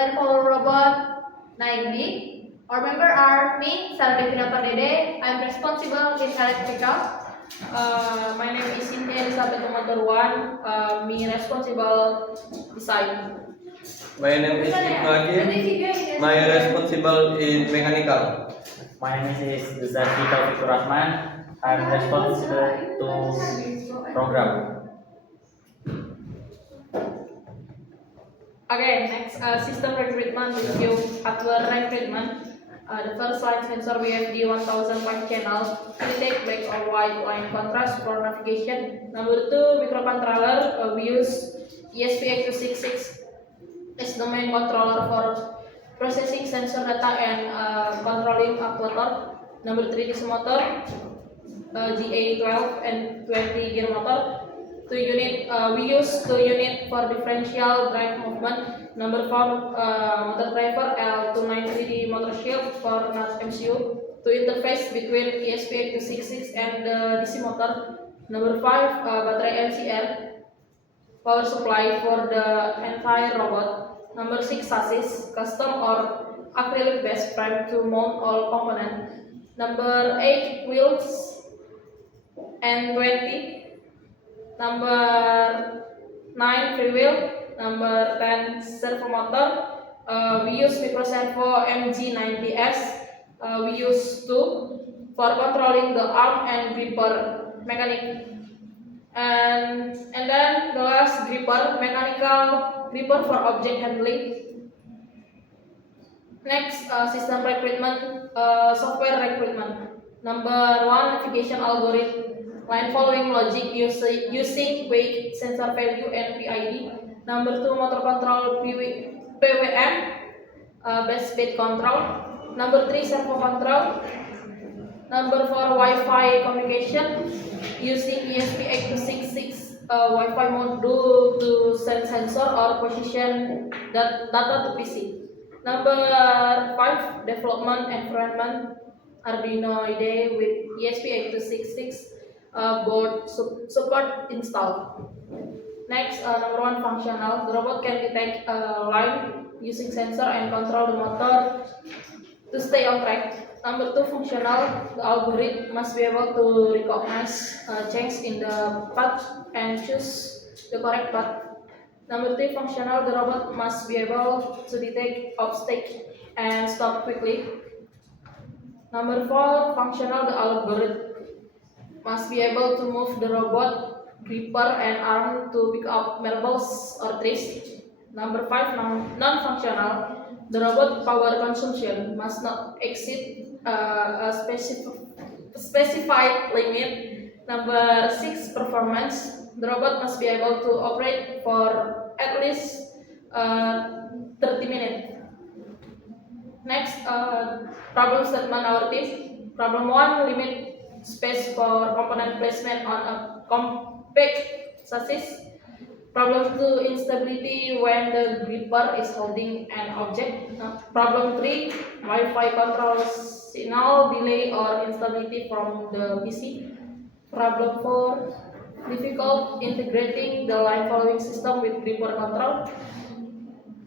Line follower robot 9B. Our member are me, Sarah Devina Pardede. I'm responsible in electrical. My name is Cynthia Elizabeth Umaturwan. Me responsible design. My name is Ibrahim. My responsible in mechanical. My name is Zaki Taufikur Rahman. I'm responsible to program. Okay, next system recruitment review hardware recruitment. The first line sensor WFD 1005 channel, detect black or white line contrast for navigation. Number 2 microcontroller, we use ESP8266 as the main controller for processing sensor data and controlling actuator. Number 3 DC motor, GA12 and 20 gear motor. We use 2 unit for differential drive movement. Number 4 motor driver L293 motor shield for NAS MCU to interface between ESP8266 and the DC motor. Number 5 battery NCR power supply for the entire robot. Number 6 chassis, custom or acrylic base frame to mount all components. Number 8 wheels and 20. Number 9 freewheel. Number 10 servo motor. We use microservo MG90S. We use 2 for controlling the arm and gripper mechanic. And then the last gripper, mechanical gripper for object handling. Next, system recruitment, software recruitment. Number 1 navigation algorithm. Line following logic using weight, sensor value, and PID. Number 2 motor control PWM, base speed control. Number 3 servo control. Number 4 Wi-Fi communication using ESP8266 Wi-Fi module to send sensor or position data to PC. Number 5 development environment Arduino IDE with ESP8266 board support installed. Next, number 1 functional. The robot can detect a line using sensor and control the motor to stay on track. Number 2 functional. The algorithm must be able to recognize change in the path and choose the correct path. Number 3 functional. The robot must be able to detect obstacle and stop quickly. Number 4 functional. The algorithm must be able to move the robot gripper and arm to pick up marbles or trees. Number 5 non-functional. The robot power consumption must not exceed a specified limit. Number 6 performance. The robot must be able to operate for at least 30 minutes. Next, problem statement our team. Problem 1, limit space for component placement on a compact chassis. Problem 2, instability when the gripper is holding an object. Problem 3, Wi-Fi control signal delay or instability from the PC. Problem 4, difficult integrating the line following system with gripper control.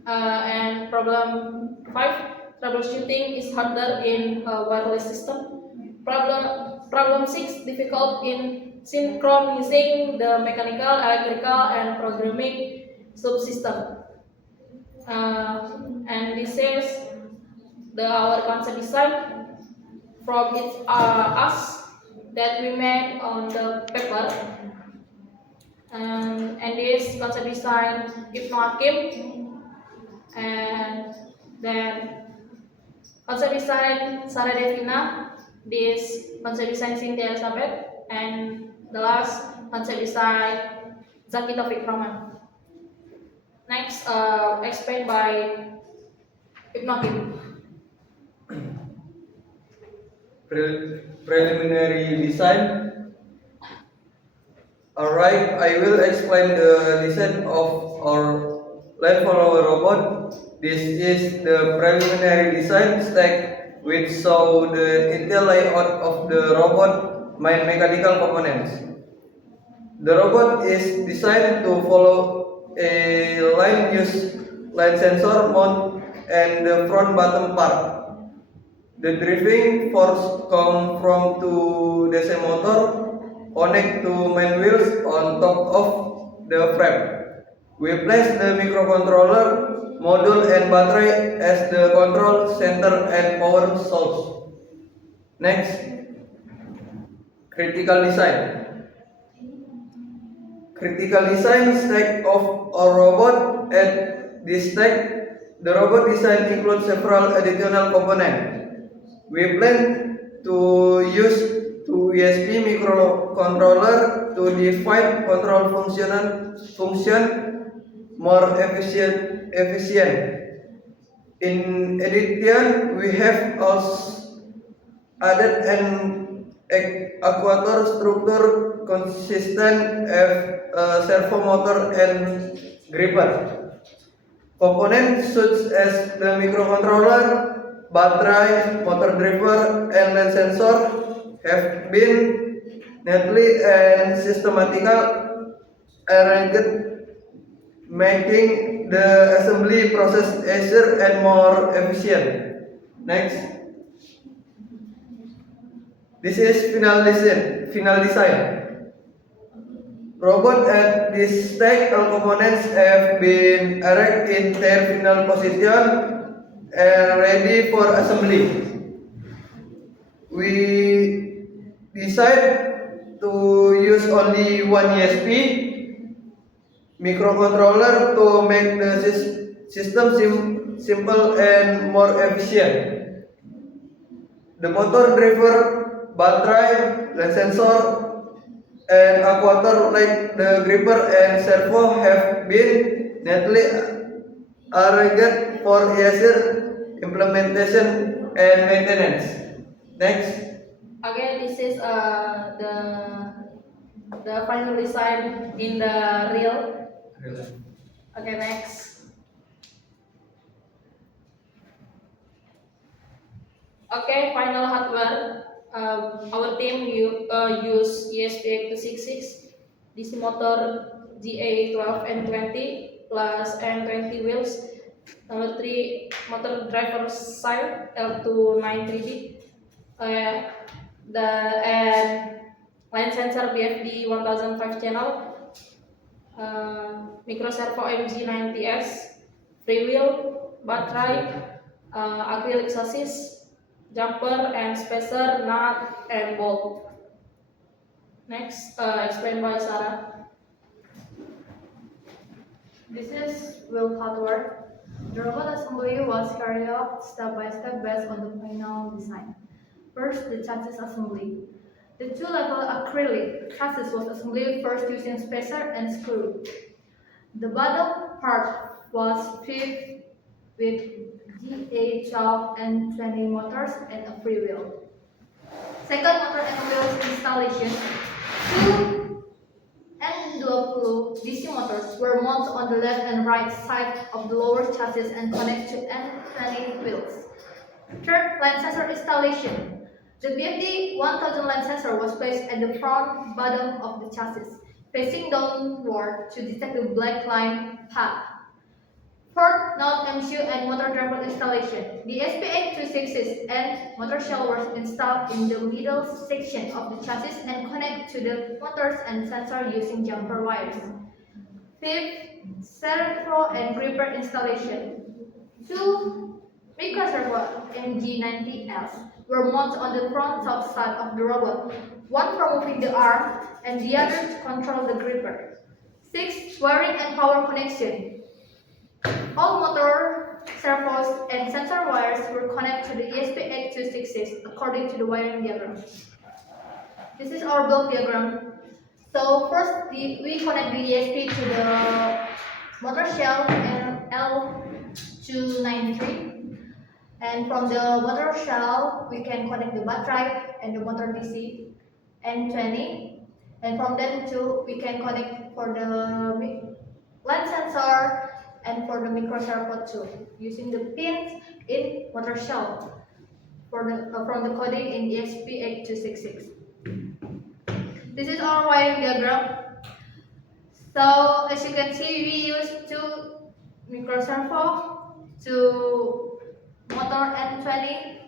And problem 5, troubleshooting is harder in a wireless system. Problem 6, difficult in synchronizing the mechanical, electrical, and programming subsystem. And this is our concept design from us that we made on the paper. And this concept design Ibnu Hakim, and then concept design Sarah Devina. This concept design Cynthia Elizabeth, and the last concept design Zaki Taufik Rahman. Next, explained by Ibnu Hakim. Preliminary design. Alright, I will explain the design of our line follower robot. This is the preliminary design stack which show the detailed layout of the robot main mechanical components. The robot is designed to follow a line sensor mount and the front bottom part. The driving force come from two DC motor connect to main wheels on top of the frame. We place the microcontroller, module and battery as the control center and power source. Next, critical design. Critical design stack of our robot. At this stack, the robot design includes several additional components. We plan to use two USB microcontroller to define control function more efficient. In addition, we have also added an actuator structure consistent of servo motor and gripper. Components such as the microcontroller, battery, motor driver, and lens sensor have been neatly and systematically arranged, making the assembly process easier and more efficient. Next, this is final design. Robot at this stage, all components have been erected in their final position and ready for assembly. We decide to use only one USB microcontroller to make the system simple and more efficient. The motor driver, battery, lens sensor, and actuator like the gripper and servo have been neatly arranged for easier implementation and maintenance. Next. Okay, this is the final design in the real. Okay, next. Okay, final hardware. Our team use ESP8266, DC motor GA12 N20 plus N20 wheels. Number 3, motor driver side L293D. And line sensor BFD 1005 channel. Micro servo MG90S, freewheel, battery, acrylic chassis, jumper and spacer, nut and bolt. Next, explained by Sarah. This is wheel hardware. The robot assembly was carried out step by step based on the final design. First, the chassis assembly. The two-level acrylic chassis was assembled first using spacer and screw. The bottom part was fitted with GA12 and 20 motors and a freewheel. Second, motor and wheels installation. Two N20 DC motors were mounted on the left and right side of the lower chassis and connected to N20 wheels. Third, line sensor installation. The BFD 1000 line sensor was placed at the front bottom of the chassis, facing downward to detect the black line path. Fourth, node MCU and motor driver installation. The SP8266 and motor shell were installed in the middle section of the chassis and connect to the motors and sensor using jumper wires. Fifth, servo and gripper installation. Two micro servo MG90S were mounted on the front top side of the robot, one for moving the arm and the other to control the gripper. Six, wiring and power connection. All motor, servos, and sensor wires were connected to the ESP8266 according to the wiring diagram. This is our build diagram. So first, we connect the ESP to the motor shell L293. And from the motor shell, we can connect the battery and the motor DC N20. And from them too, we can connect for the lens sensor and for the micro servo too, using the pins in motor shell for the from the coding in ESP8266. This is our wiring diagram. So as you can see, we use two micro servo, to motor N20.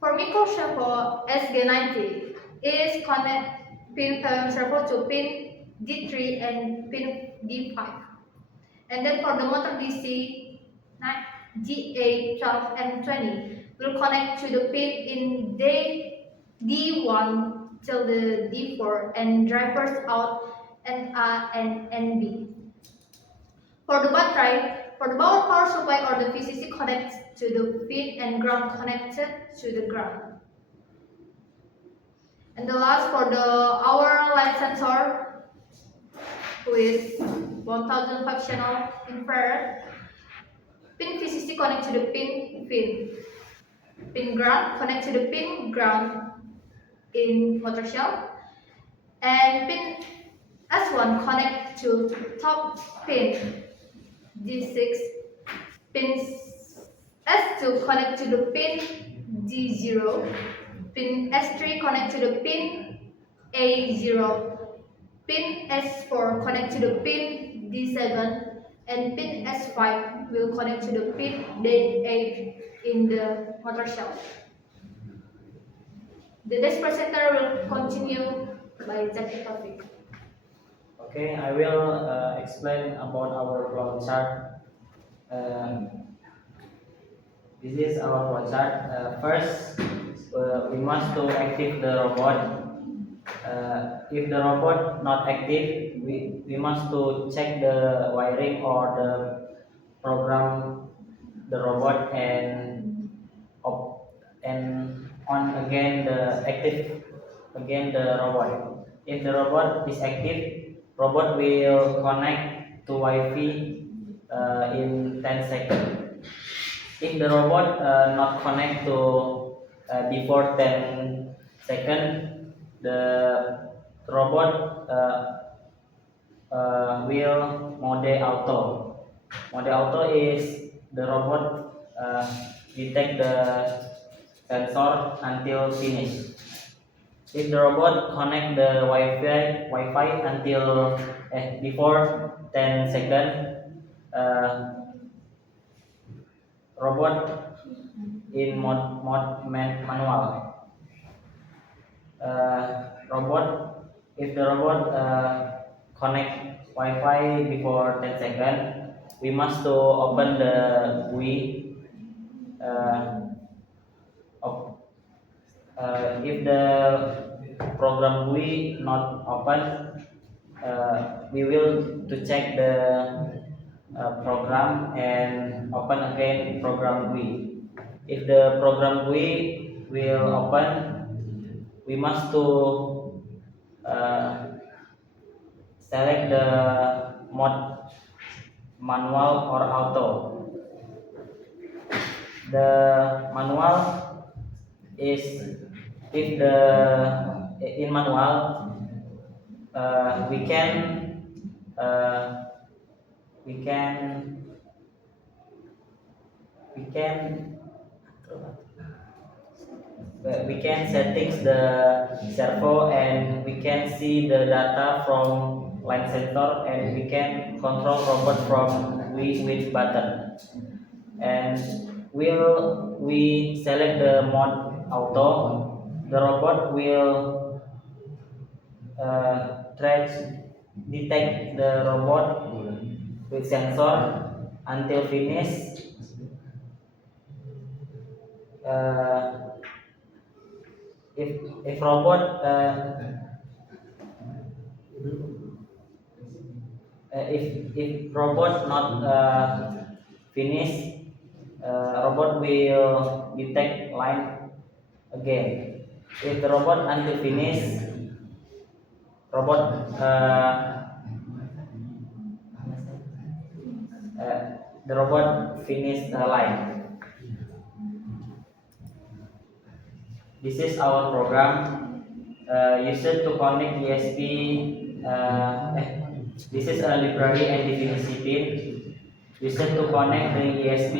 For micro servo SG90 is connect pin PWM servo to pin D3 and pin D5. And then for the motor DC GA12 and 20 will connect to the pin in D1 till the D4 and drivers out NA and NB. For the power supply or the VCC connects to the pin and ground connected to the ground. And the last for the our light sensor with 1005 channel infrared. Pin VCC connect to the pin ground connect to the pin ground in motor shell, and pin S1 connect to top pin D6, pin S2 connect to the pin D0, pin S3 connect to the pin A0, pin S4 connect to the pin D7, and pin S5 will connect to the pin D8 in the motor shell. The next presenter will continue by Zaki Taufik. Okay, I will explain about our flow chart. This is our flow chart. First, we must to active the robot. If the robot not active, we must to check the wiring or the program the robot and on again the active again the robot. If the robot is active, robot will connect to Wi-Fi in 10 seconds. If the robot not connect to before 10 seconds, the robot will mode auto. Mode auto is the robot detect the sensor until finish. If the robot connect the Wi-Fi until before 10 seconds, robot in mode manual. If the robot connect Wi-Fi before 10 seconds, we must to open the GUI. If the program GUI not open, we will to check the program and open again program GUI. If the program GUI will open, we must to select the mode manual or auto. The manual is if the in manual we can settings the servo and we can see the data from line sensor and we can control robot from with button. And will we select the mode auto, the robot will detect the robot with sensor until finish. If robot if robot not finish, robot will detect line again. If the robot until finish, robot the robot finish the line. This is our program. Used to connect ESP. This is a library and DVC pin. Used to connect the ESP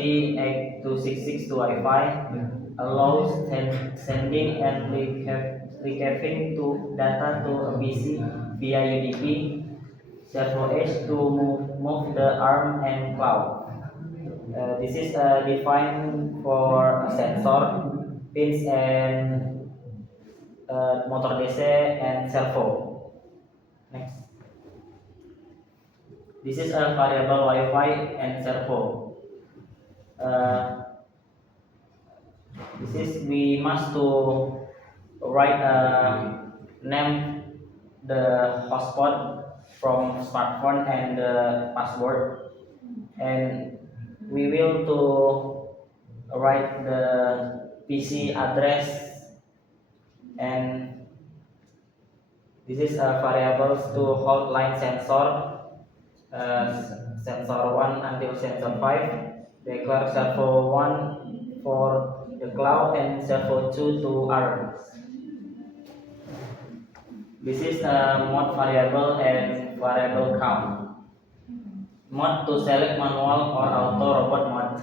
8266 to Wi-Fi. Allows sending and recapping to data to a PC via UDP. Servo Edge to move the ARM and cloud. This is defined for a sensor, pins, and motor DC and servo. Next. This is a variable Wi-Fi and servo. This is we must to write name the hotspot from smartphone and the password, and we will to write the PC address, and this is a variables to hold line sensor, sensor 1 until sensor 5, declare servo 1 for the cloud and servo 2 to ARM. This is a mode variable and variable count. Mode to select manual or auto robot mode.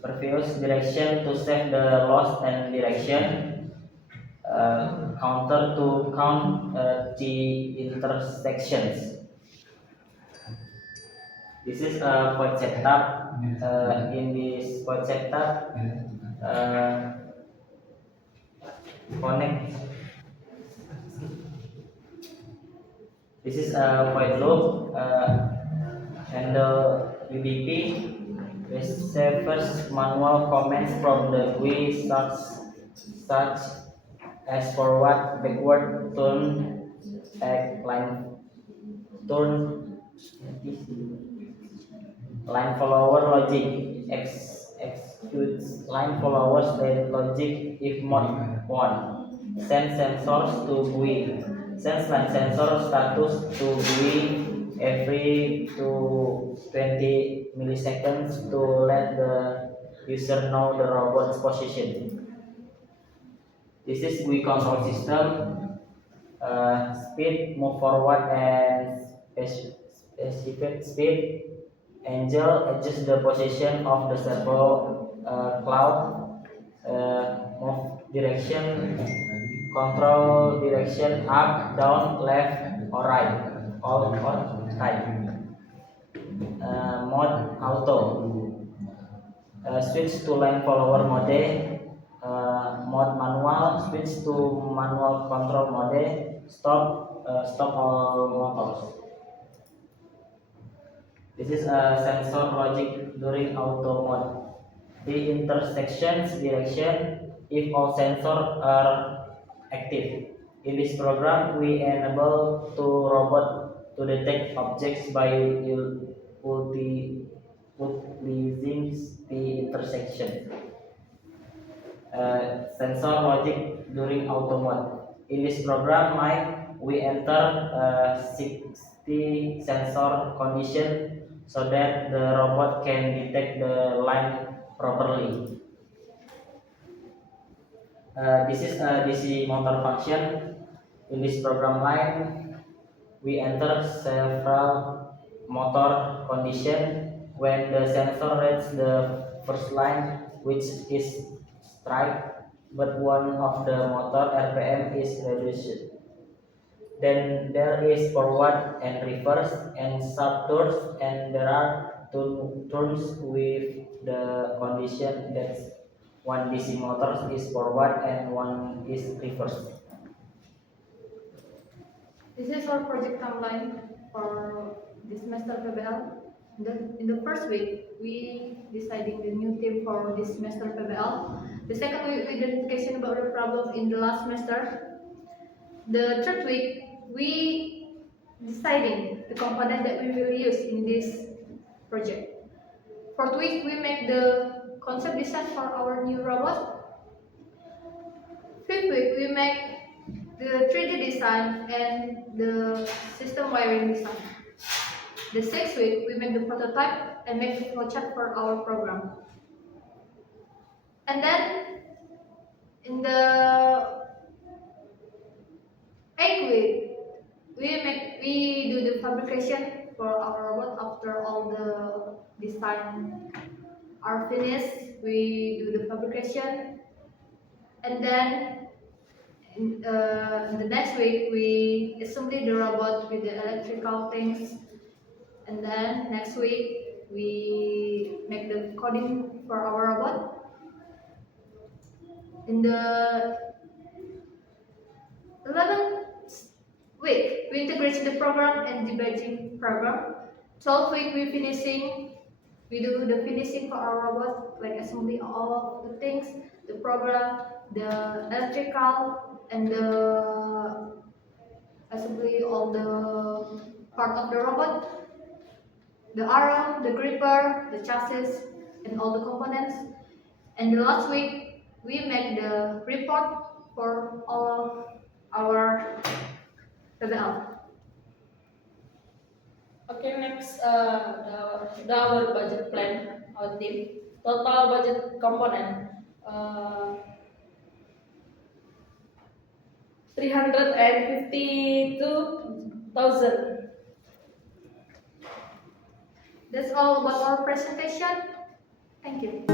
Previous direction to save the loss and direction. Counter to count the intersections. This is a point setup. In this point setup, connect. This is a white loop. Handle UDP. Receives manual commands from the GUI such as forward, backward, turn, line, turn, line follower logic. Executes line follower state logic if mode 1. Send sensors to GUI. Sends line sensor status to GUI every 20 milliseconds to let the user know the robot's position. This is GUI control system. Speed, move forward, and specific speed. Angel adjust the position of the servo cloud. Move direction, control direction up, down, left, or right, all or right. Mode auto. Switch to line follower mode. Mode manual. Switch to manual control mode. Stop all motors. This is a sensor logic during auto mode. The intersections direction if all sensors are active. In this program, we enable to robot to detect objects by utilizing the intersection. Sensor logic during auto mode. In this program, we enter 60 sensor condition so that the robot can detect the line properly. This is a DC motor function. In this program line, we enter several motor condition. When the sensor reaches the first line, which is strike, but one of the motor RPM is reduced. Then there is forward and reverse and sub turns, and there are two turns with the condition that one DC motor is forward and one is reverse. This is our project timeline for this semester PBL. In the first week, we deciding the new theme for this semester PBL. The second week, we identification about the problem in the last semester. The third week, we deciding the component that we will use in this project. Fourth week, we make the concept design for our new robot. Fifth week, we make the 3D design and the system wiring design. The sixth week, we make the prototype and make the flowchart for our program. And then in the eighth week, we do the fabrication for our robot. After all the design are finished, we do the fabrication, and then in the next week we assembly the robot with the electrical things, and then next week we make the coding for our robot. In the 11th week, we integrate the program and debugging program. 12th week, we do the finishing for our robot, like assembly all of the things, the program, the electrical, and the assembly all the part of the robot, the arm, the gripper, the chassis, and all the components. And the last week, we make the report for all of our PBL. Okay, next, our budget plan, our team. Total budget component, 352,000. That's all about our presentation. Thank you.